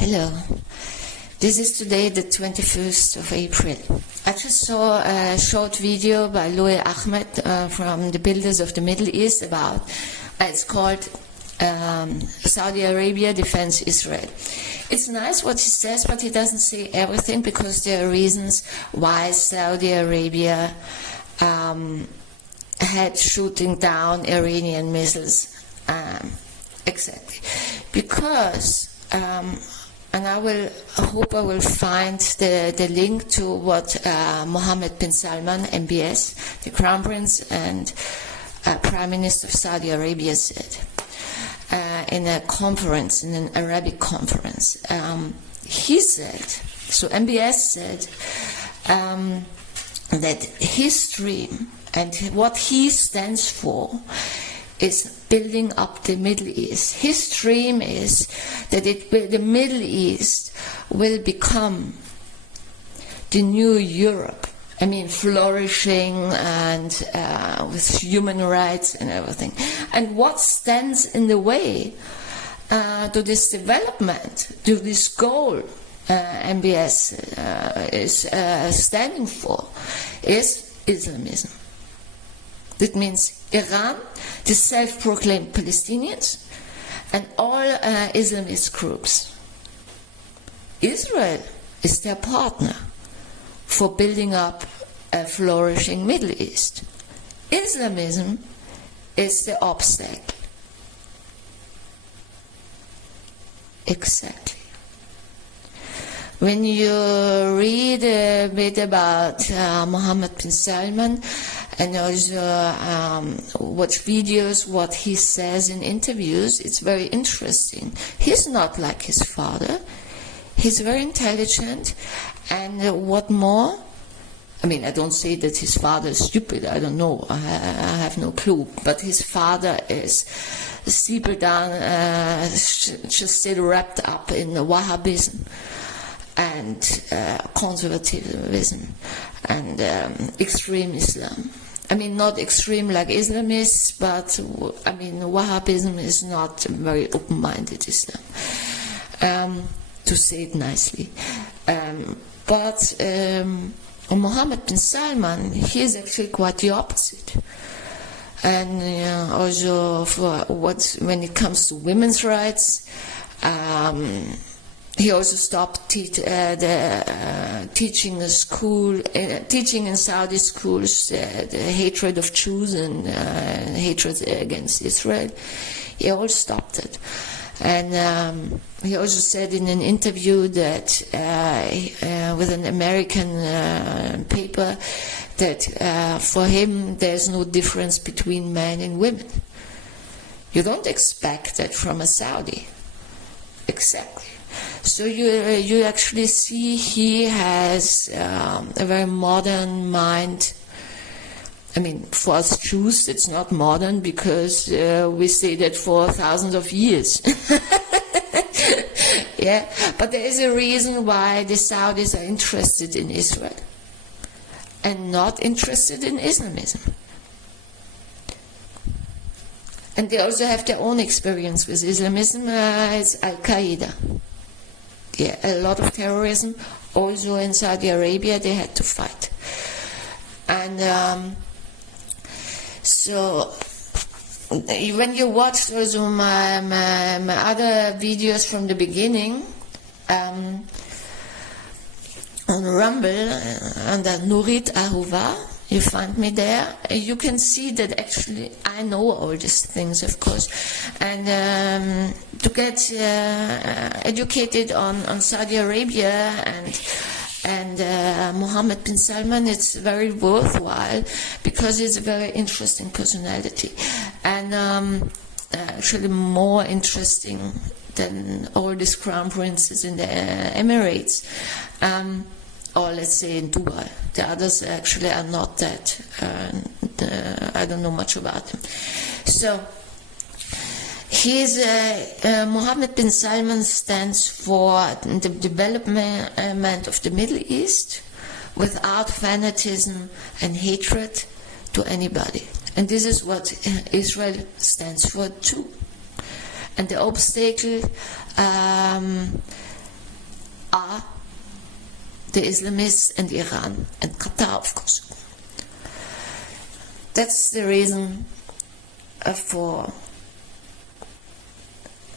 Hello. This is today the 21st of April. I just saw a short video by Louis Ahmed from the Builders of the Middle East about, it's called Saudi Arabia Defends Israel. It's nice what he says, but he doesn't say everything because there are reasons why Saudi Arabia had shooting down Iranian missiles. Exactly. Because and I hope I will find the link to what Mohammed bin Salman, MBS, the Crown Prince and Prime Minister of Saudi Arabia said in a conference, in an Arabic conference. He said, so MBS said that his dream and what he stands for is building up the Middle East. His dream is that the Middle East will become the new Europe. I mean, flourishing and with human rights and everything. And what stands in the way to this development, to this goal MBS is standing for, is Islamism. That means Iran, the self-proclaimed Palestinians, and all Islamist groups. Israel is their partner for building up a flourishing Middle East. Islamism is the obstacle. Exactly. When you read a bit about Mohammed bin Salman, and also watch videos, what he says in interviews, it's very interesting. He's not like his father. He's very intelligent. And what more? I mean, I don't say that his father is stupid. I don't know. I have no clue. But his father is deeper down, just still wrapped up in Wahhabism and conservatism and extreme Islam. I mean, not extreme like Islamists, but I mean, Wahhabism is not very open-minded Islam, to say it nicely. But Mohammed bin Salman, he is actually quite the opposite. And also, when it comes to women's rights, he also stopped teaching in Saudi schools the hatred of Jews and hatred against Israel. He all stopped it. And he also said in an interview that with an American paper that for him there's no difference between men and women. You don't expect that from a Saudi. Exactly. So you actually see he has a very modern mind. I mean, for us Jews, it's not modern because we say that for thousands of years. Yeah, but there is a reason why the Saudis are interested in Israel and not interested in Islamism. And they also have their own experience with Islamism. It's Al-Qaeda. Yeah, a lot of terrorism. Also in Saudi Arabia, they had to fight. And so when you watch also my other videos from the beginning on Rumble under Nurit Ahuva, you find me there. You can see that actually I know all these things, of course. And to get educated on Saudi Arabia and Mohammed bin Salman, it's very worthwhile because he's a very interesting personality. And actually more interesting than all these crown princes in the Emirates. Or let's say in Dubai. The others actually are not that. I don't know much about him. So, Mohammed bin Salman stands for the development of the Middle East without fanatism and hatred to anybody. And this is what Israel stands for too. And the obstacle the Islamists and Iran and Qatar, of course. That's the reason for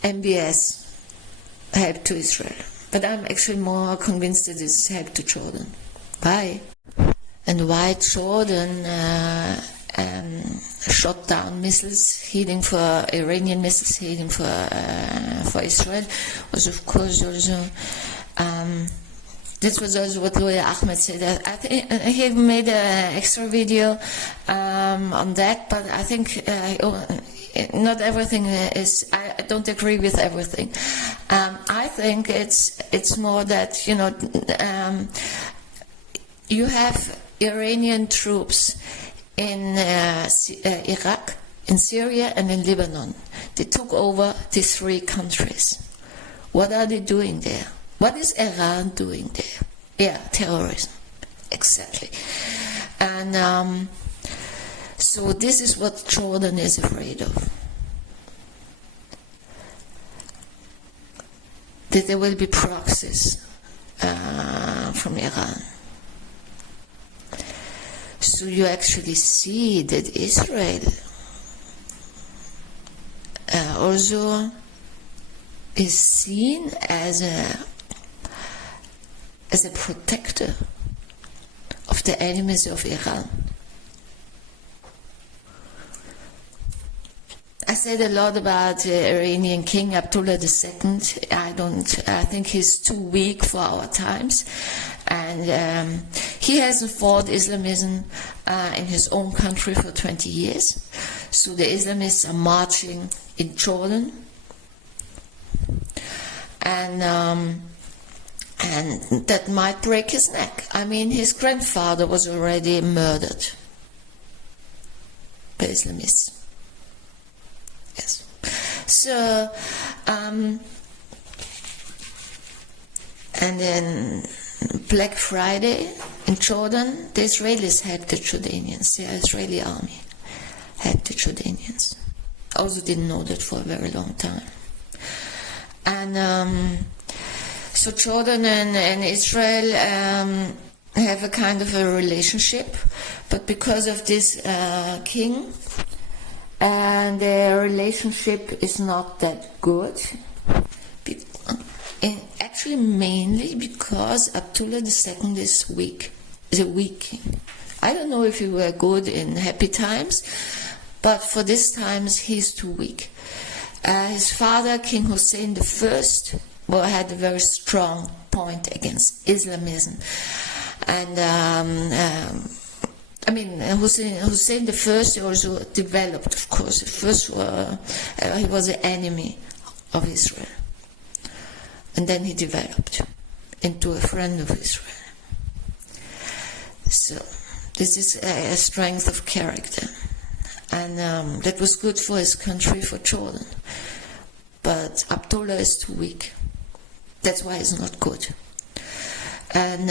MBS help to Israel. But I'm actually more convinced that it's help to Jordan. Why? And why Jordan shot down missiles heading for Iranian missiles heading for Israel was, of course, also this was also what Abdullah Ahmed said. I think he made an extra video on that, but I think not everything is. I don't agree with everything. I think it's more that, you know, you have Iranian troops in Iraq, in Syria, and in Lebanon. They took over these three countries. What are they doing there? What is Iran doing there? Yeah, terrorism. Exactly. And so this is what Jordan is afraid of. That there will be proxies from Iran. So you actually see that Israel also is seen as a protector of the enemies of Iran. I said a lot about the Iranian king Abdullah II. I think he's too weak for our times, and he hasn't fought Islamism in his own country for 20 years. So the Islamists are marching in Jordan, and that might break his neck. I mean, his grandfather was already murdered by Islamists. Yes. So, and then Black Friday in Jordan, the Israelis helped the Jordanians. The Israeli army helped the Jordanians. Also didn't know that for a very long time. And so Jordan and Israel have a kind of a relationship, but because of this king, and their relationship is not that good. And actually, mainly because Abdullah II is weak. Is a weak king. I don't know if he were good in happy times, but for these times he's too weak. His father, King Hussein I, had a very strong point against Islamism, and I mean, Hussein I also developed, of course. At first, he was an enemy of Israel. And then he developed into a friend of Israel. So, this is a strength of character. And that was good for his country, for Jordan. But Abdullah is too weak. That's why he's not good. And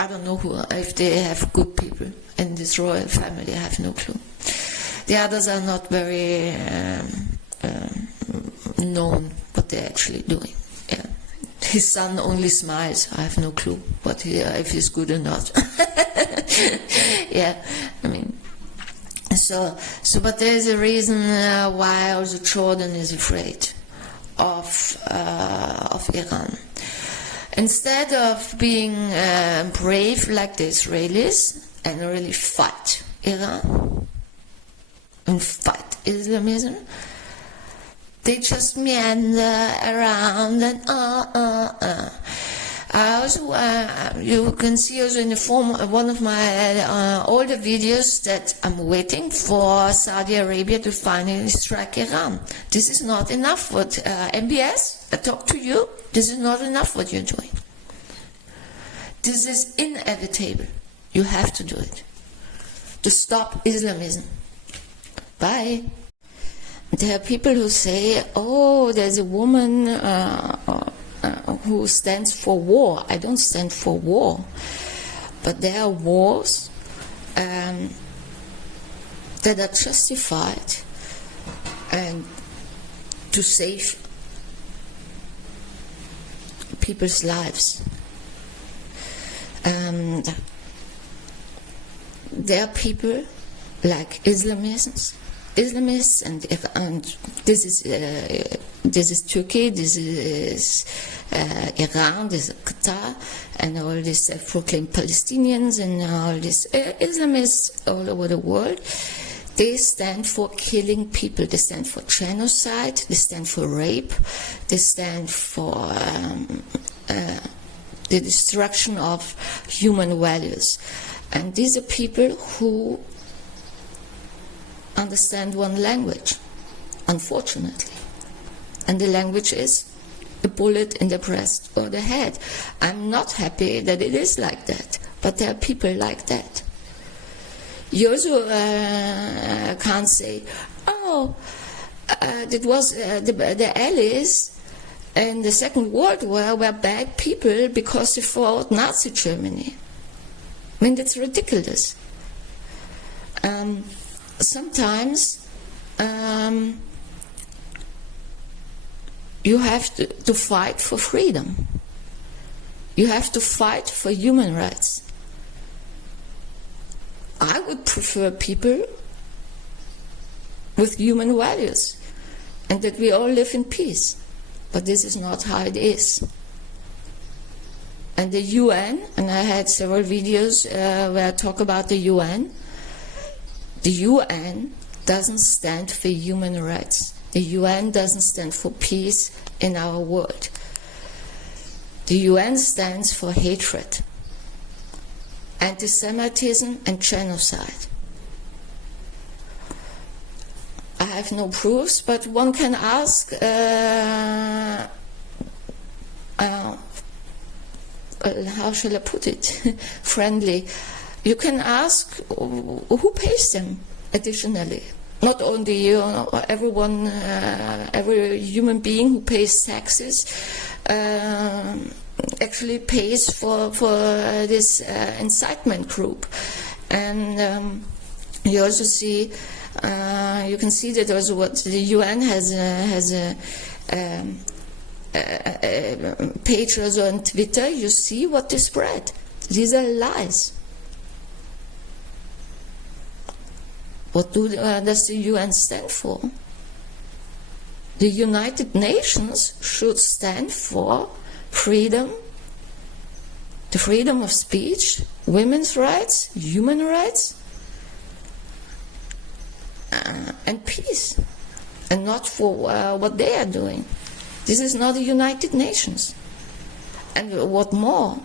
I don't know if they have good people in this royal family. I have no clue. The others are not very known what they're actually doing. Yeah. His son only smiles. I have no clue if he's good or not. Yeah, I mean. So, but there is a reason why also Jordan is afraid of Iran. Instead of being brave like the Israelis and really fight Iran and fight Islamism, they just meander around and I also, you can see also in the form of one of my older videos that I'm waiting for Saudi Arabia to finally strike Iran. This is not enough. What MBS, I talk to you, this is not enough what you're doing. This is inevitable. You have to do it. To stop Islamism. Bye. There are people who say, oh, there's a woman who stands for war. I don't stand for war. But there are wars that are justified and to save people's lives. And there are people like Islamists, and this is Turkey, this is Iran, this is Qatar, and all these self-proclaimed Palestinians and all these Islamists all over the world. They stand for killing people. They stand for genocide. They stand for rape. They stand for the destruction of human values. And these are people who understand one language, unfortunately. And the language is a bullet in the breast or the head. I'm not happy that it is like that, but there are people like that. You also can't say, oh, that was the Allies in the Second World War were bad people because they fought Nazi Germany. I mean, that's ridiculous. Sometimes you have to fight for freedom. You have to fight for human rights. I would prefer people with human values and that we all live in peace. But this is not how it is. And the UN, and I had several videos where I talk about the UN doesn't stand for human rights. The UN doesn't stand for peace in our world. The UN stands for hatred, anti-Semitism and genocide. I have no proofs, but one can ask, how shall I put it, friendly. You can ask who pays them additionally. Not only everyone, every human being who pays taxes actually pays for this incitement group. And you also see, you can see that also what the UN has a page also on Twitter. You see what they spread. These are lies. What does the UN stand for? The United Nations should stand for freedom, the freedom of speech, women's rights, human rights, and peace, and not for what they are doing. This is not the United Nations. And what more,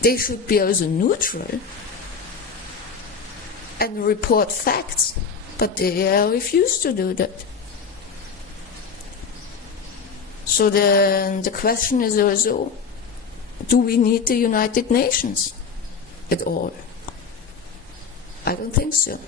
they should be also neutral and report facts, but they refuse to do that. So the question is also, do we need the United Nations at all? I don't think so.